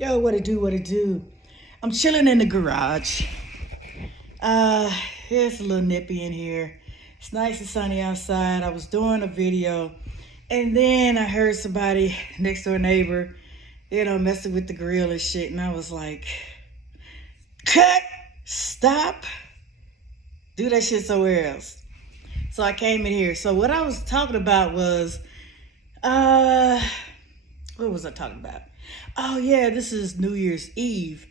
Yo, what it do, what it do? I'm chilling in the garage. Uh, it's a little nippy in here. It's nice and sunny outside. I was doing a video and then I heard somebody next door neighbor, messing with the grill and shit. And I was like, cut, stop, do that shit somewhere else. So I came in here. So what I was talking about was, what was I talking about? Oh yeah, this is New Year's Eve.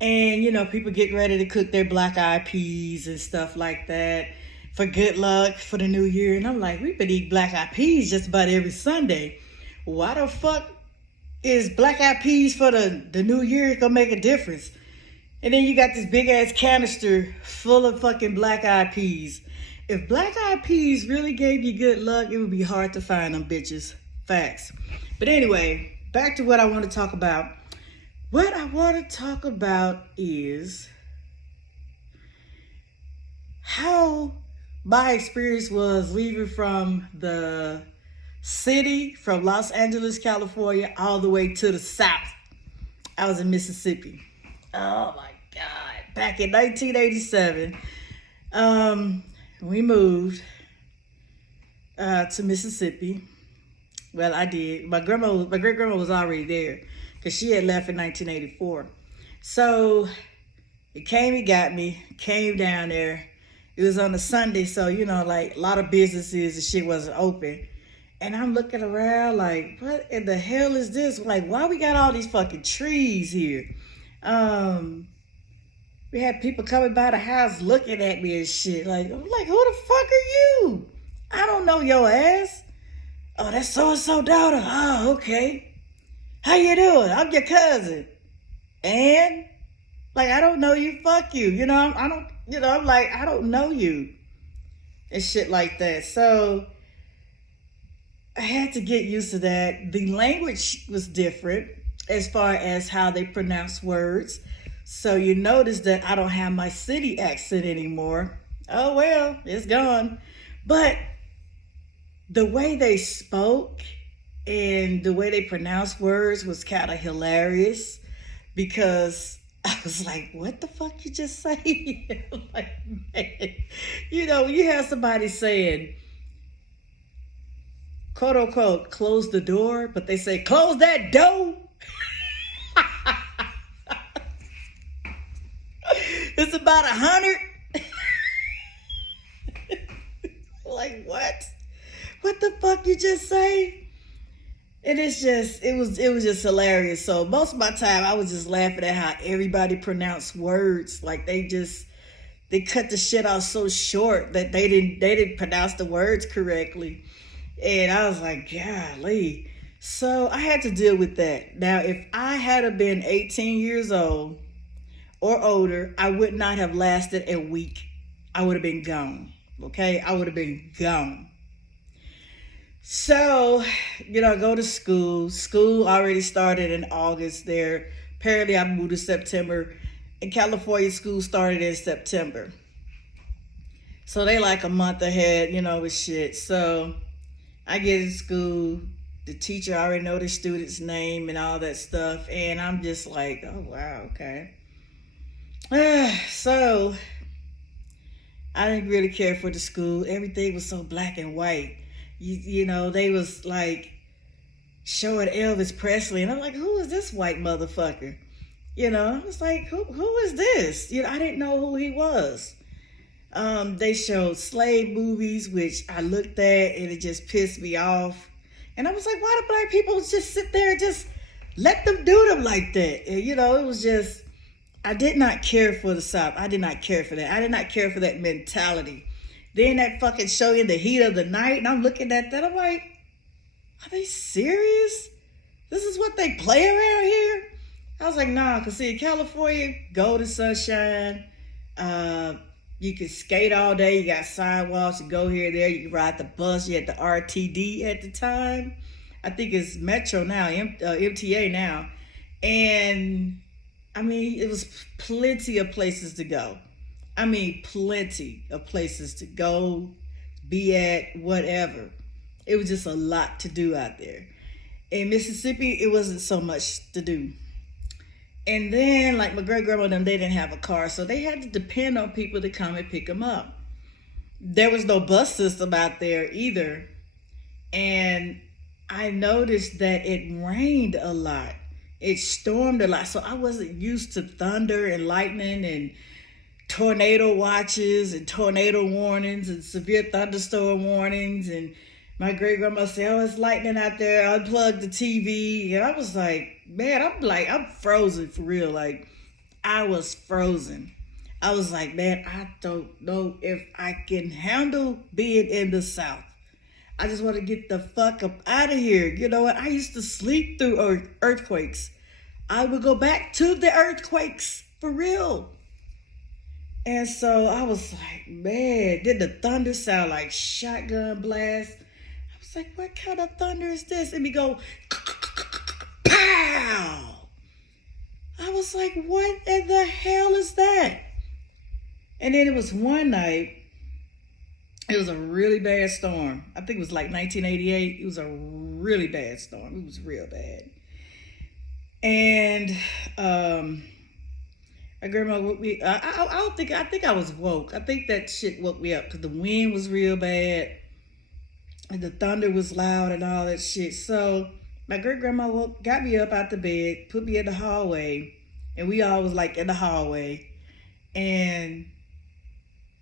And people get ready to cook their black eyed peas and stuff like that for good luck for the new year. And I'm like, we've been eating black eyed peas just about every Sunday. Why the fuck is black eyed peas for the new year gonna make a difference? And then you got this big ass canister full of fucking black eyed peas. If black eyed peas really gave you good luck, it would be hard to find them bitches. Facts. But anyway, back to what I want to talk about. What I want to talk about is how my experience was leaving from the city, from Los Angeles, California, all the way to the south. I was in Mississippi. Oh my God. Back in 1987, we moved to Mississippi. Well, I did. My great grandma was already there because she had left in 1984. So it came and got me, came down there. It was on a Sunday, so like a lot of businesses and shit wasn't open. And I'm looking around like, what in the hell is this? Like, why we got all these fucking trees here? We had people coming by the house looking at me and shit. Like, I'm like, who the fuck are you? I don't know your ass. Oh, that's so-and-so daughter. Oh, okay. How you doing? I'm your cousin. And like, I don't know you. Fuck you. I don't, I'm like, I don't know you. And shit like that. So I had to get used to that. The language was different as far as how they pronounce words. So you notice that I don't have my city accent anymore. Oh, well, it's gone. But the way they spoke and the way they pronounced words was kind of hilarious because I was like, what the fuck you just say? Like, man, you have somebody saying, quote unquote, close the door, but they say, close that door. It's about 100. Like, what? What the fuck you just say? And it was just hilarious. So most of my time I was just laughing at how everybody pronounced words. Like they cut the shit off so short that they didn't pronounce the words correctly. And I was like, golly. So I had to deal with that. Now, if I had been 18 years old or older, I would not have lasted a week. I would have been gone. Okay? I would have been gone. So, I go to school. School already started in August there. Apparently, I moved to September. In California, school started in September. So they like a month ahead, with shit. So I get to school. The teacher already know the student's name and all that stuff. And I'm just like, oh, wow, okay. So I didn't really care for the school. Everything was so black and white. They was like showing Elvis Presley, and I'm like, who is this white motherfucker? I was like, who is this? I didn't know who he was. They showed slave movies, which I looked at, and it just pissed me off. And I was like, why do black people just sit there and just let them do them like that? And, it was just, I did not care for the South. I did not care for that. I did not care for that mentality. Then that fucking show In the Heat of the Night, and I'm looking at that, I'm like, are they serious? This is what they play around here? I was like, nah, because see, in California, golden sunshine, you can skate all day, you got sidewalks, you go here and there, you can ride the bus, you had the RTD at the time. I think it's Metro now, MTA now. And, I mean, it was plenty of places to go. I mean, plenty of places to go, be at, whatever. It was just a lot to do out there. In Mississippi, it wasn't so much to do. And then, like my great grandma and them, they didn't have a car, so they had to depend on people to come and pick them up. There was no bus system out there either. And I noticed that it rained a lot. It stormed a lot. So I wasn't used to thunder and lightning and tornado watches and tornado warnings and severe thunderstorm warnings. And my great grandma said, "Oh, it's lightning out there. Unplug the TV." And I was like, man, I'm frozen for real. Like, I was frozen. I was like, man, I don't know if I can handle being in the South. I just want to get the fuck up out of here. You know what? I used to sleep through earthquakes. I would go back to the earthquakes for real. And so I was like, man, did the thunder sound like shotgun blast? I was like, what kind of thunder is this? And we go, pow! I was like, what in the hell is that? And then it was one night, it was a really bad storm. I think it was like 1988. It was a really bad storm. It was real bad. And my grandma woke me. I think I was woke. I think that shit woke me up because the wind was real bad, and the thunder was loud and all that shit. So my great grandma got me up out the bed, put me in the hallway, and we all was like in the hallway, and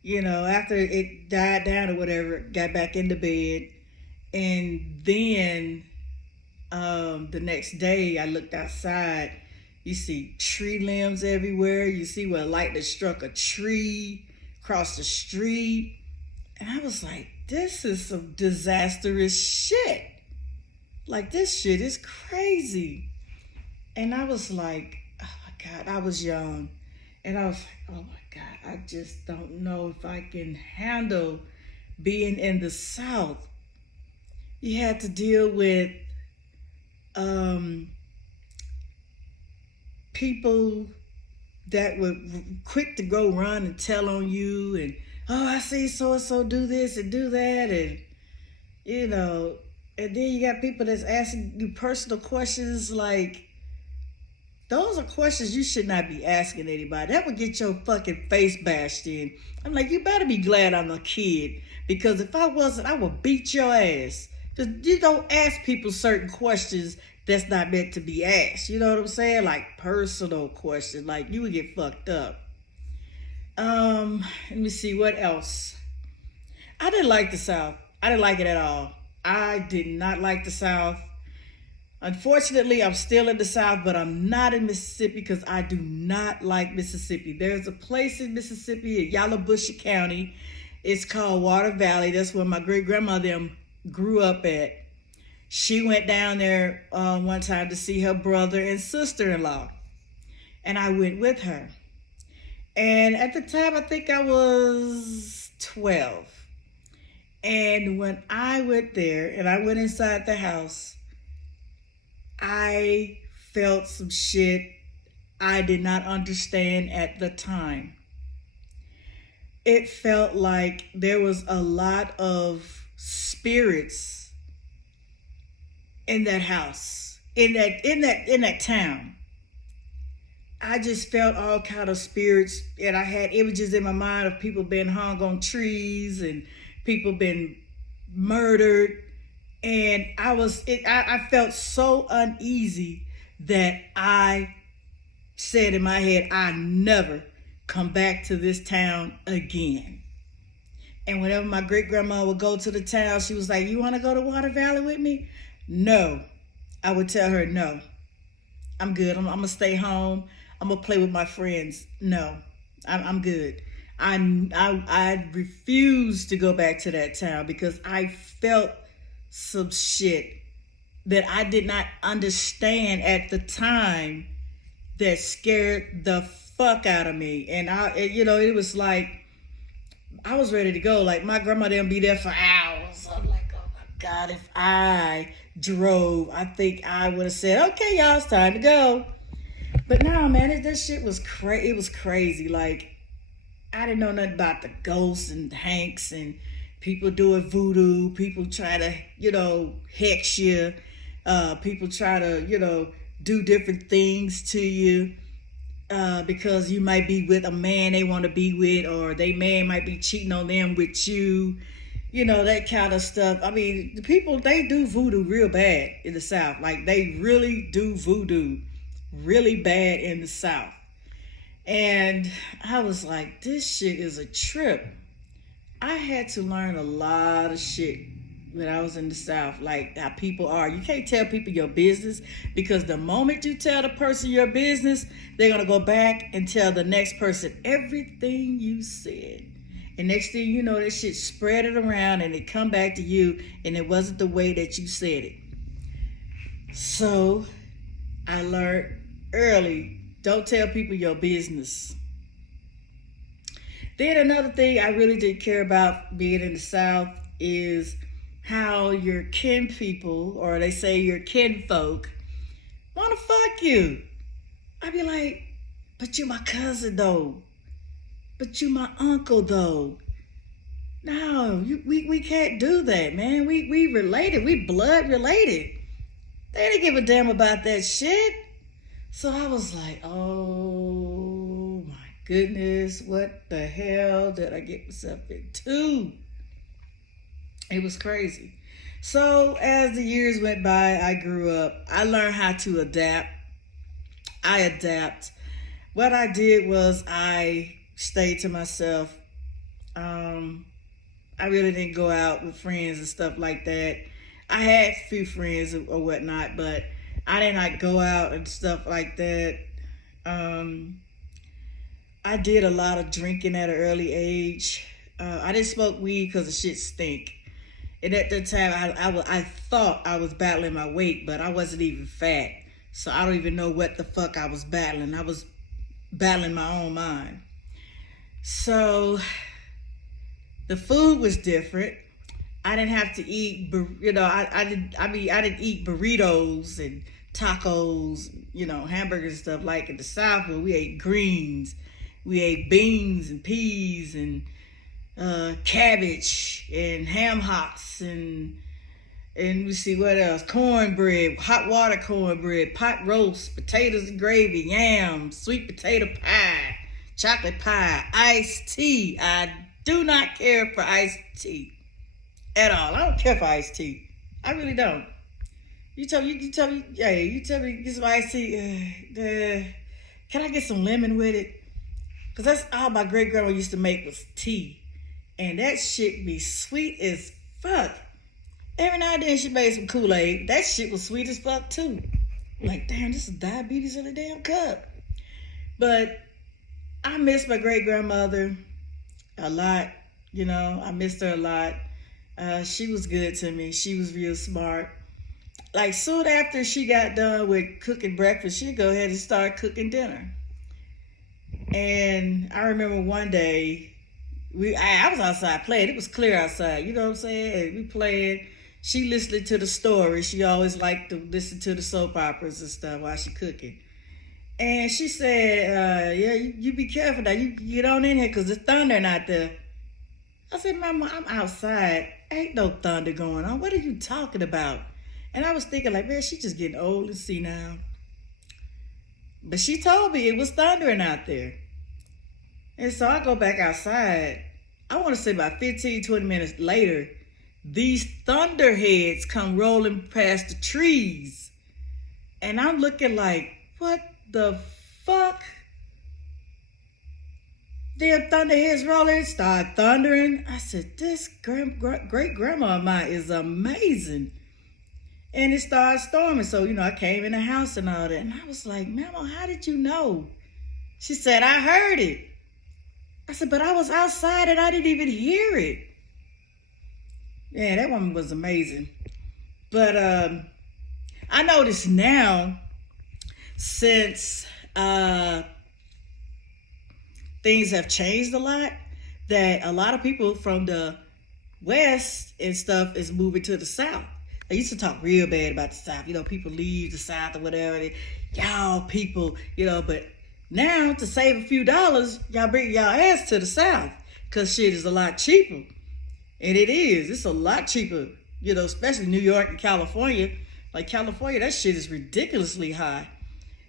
after it died down or whatever, got back in the bed. And then the next day, I looked outside. You see tree limbs everywhere. You see where lightning struck a tree across the street. And I was like, this is some disastrous shit. Like, this shit is crazy. And I was like, oh my God, I was young. And I was like, oh my God, I just don't know if I can handle being in the South. You had to deal with people that were quick to go run and tell on you, and oh, I see so and so do this and do that, and and then you got people that's asking you personal questions. Like, those are questions you should not be asking anybody. That would get your fucking face bashed in. I'm like, you better be glad I'm a kid, because if I wasn't, I would beat your ass. Because you don't ask people certain questions that's not meant to be asked. You know what I'm saying? Like personal questions. Like, you would get fucked up. Let me see, what else? I didn't like the South. I didn't like it at all. I did not like the South. Unfortunately, I'm still in the South, but I'm not in Mississippi because I do not like Mississippi. There's a place in Mississippi, in Yalobusha County. It's called Water Valley. That's where my great-grandmother grew up at. She went down there one time to see her brother and sister-in-law, and I went with her. And at the time, I think I was 12. And when I went there and I went inside the house, I felt some shit I did not understand at the time. It felt like there was a lot of spirits in that house, in that town. I just felt all kind of spirits, and I had images in my mind of people being hung on trees and people being murdered. And I felt so uneasy that I said in my head, I never come back to this town again. And whenever my great grandma would go to the town, she was like, you want to go to Water Valley with me? No. I would tell her, no, I'm good. I'm going to stay home. I'm going to play with my friends. No, I'm good. I refused to go back to that town because I felt some shit that I did not understand at the time that scared the fuck out of me. And it was like, I was ready to go. Like, my grandma didn't be there for hours. I'm like, oh my God, if I drove, I think I would have said, okay, y'all, it's time to go. But no, man, this shit was crazy. It was crazy. Like, I didn't know nothing about the ghosts and Hanks and people doing voodoo. People try to, hex you. People try to, do different things to you. because you might be with a man they want to be with, or they man might be cheating on them with you, that kind of stuff. I mean, the people, they do voodoo real bad in the South. Like, they really do voodoo really bad in the South. And I was like, this shit is a trip. I had to learn a lot of shit when I was in the South, like how people are. You can't tell people your business, because the moment you tell the person your business, they're going to go back and tell the next person everything you said. And next thing you know, that shit spread it around and it come back to you, and it wasn't the way that you said it. So I learned early, don't tell people your business. Then another thing I really didn't care about being in the South is how your kin people, or they say your kin folk, want to fuck you. I be like, but you my cousin though. But you my uncle though. No, we can't do that, man. We related. We blood related. They didn't give a damn about that shit. So I was like, oh my goodness, what the hell did I get myself into? It was crazy. So as the years went by, I grew up. I learned how to adapt. I adapt. What I did was I stayed to myself. I really didn't go out with friends and stuff like that. I had a few friends or whatnot, but I did not go out and stuff like that. I did a lot of drinking at an early age. I didn't smoke weed because the shit stink. And at that time, I thought I was battling my weight, but I wasn't even fat. So I don't even know what the fuck I was battling. I was battling my own mind. So the food was different. I didn't have to eat, I didn't eat burritos and tacos, hamburgers and stuff like in the South, where we ate greens. We ate beans and peas and cabbage and ham hocks and we see what else, cornbread, hot water cornbread, pot roast, potatoes and gravy, yams, sweet potato pie, chocolate pie, iced tea. I do not care for iced tea at all. I don't care for iced tea. I really don't. You tell me, get some iced tea. Can I get some lemon with it? Because that's all my great grandma used to make was tea. And that shit be sweet as fuck. Every now and then she made some Kool-Aid. That shit was sweet as fuck too. Like, damn, this is diabetes in a damn cup. But I miss my great grandmother a lot. I missed her a lot. She was good to me. She was real smart. Like, soon after she got done with cooking breakfast, she'd go ahead and start cooking dinner. And I remember one day, I was outside playing. It was clear outside, you know what I'm saying? And we playing. She listened to the stories. She always liked to listen to the soap operas and stuff while she cooking. And she said, yeah, you be careful now. You get on in here because there's thunder out there. I said, Mama, I'm outside. Ain't no thunder going on. What are you talking about? And I was thinking like, man, she just getting old and senile. But she told me it was thundering out there. And so I go back outside. I want to say about 15, 20 minutes later, these thunderheads come rolling past the trees. And I'm looking like, what the fuck? Their thunderheads rolling, start thundering. I said, this great grandma of mine is amazing. And it started storming. So, I came in the house and all that. And I was like, Mama, how did you know? She said, I heard it. I said, but I was outside and I didn't even hear it. Yeah, that woman was amazing. But I notice now, since things have changed a lot, that a lot of people from the West and stuff is moving to the South. I used to talk real bad about the South. People leave the South or whatever. Y'all people, but now to save a few dollars, y'all bring y'all ass to the South because shit is a lot cheaper. And it is. It's a lot cheaper, especially New York and California. Like California, that shit is ridiculously high.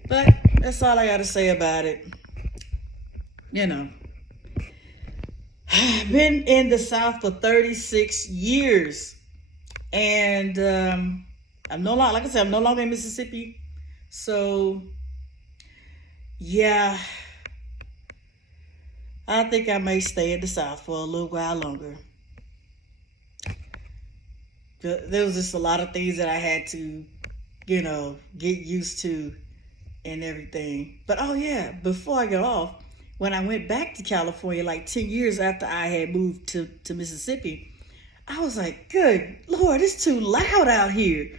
But that's all I got to say about it. you know, I've been in the South for 36 years. And I'm no longer, like I said, I'm no longer in Mississippi. So, yeah, I think I may stay in the South for a little while longer. There was just a lot of things that I had to, get used to and everything. But oh yeah, before I get off, when I went back to California, like 10 years after I had moved to Mississippi, I was like, good Lord, it's too loud out here.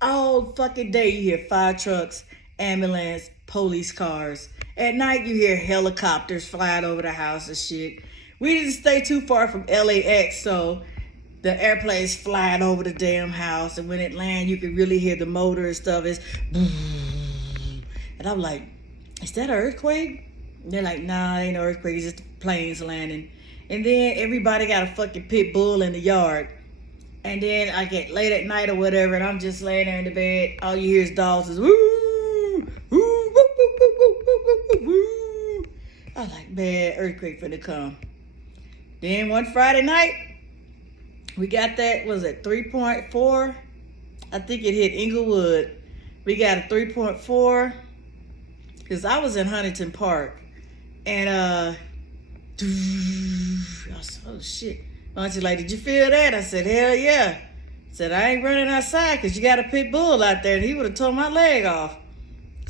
All fucking day you hear fire trucks, ambulance, police cars. At night you hear helicopters flying over the house and shit. We didn't stay too far from LAX, so the airplane's flying over the damn house, and when it lands you can really hear the motor and stuff. It's and I'm like, is that an earthquake? And they're like, nah, ain't no earthquake, it's just the planes landing. And then everybody got a fucking pit bull in the yard. And then I get late at night or whatever, and I'm just laying there in the bed. All you hear is dogs is woo, woo, woo, woo, woo, woo, woo, woo. I was like, man, earthquake finna come. Then one Friday night, we got that, was it 3.4? I think it hit Inglewood. We got a 3.4, because I was in Huntington Park. And I was, oh shit. Auntie like, did you feel that? I said, hell yeah. I said, I ain't running outside because you got a pit bull out there and he would have tore my leg off.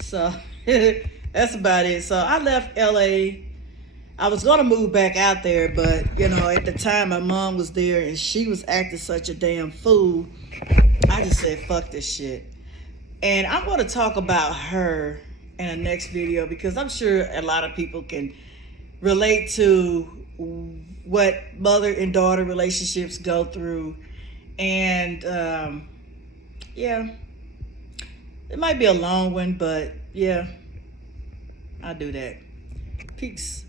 So that's about it. So I left LA. I was going to move back out there, but at the time my mom was there and she was acting such a damn fool. I just said, fuck this shit. And I'm going to talk about her in the next video because I'm sure a lot of people can relate to what mother and daughter relationships go through. And yeah, it might be a long one, but yeah, I'll do that. Peace.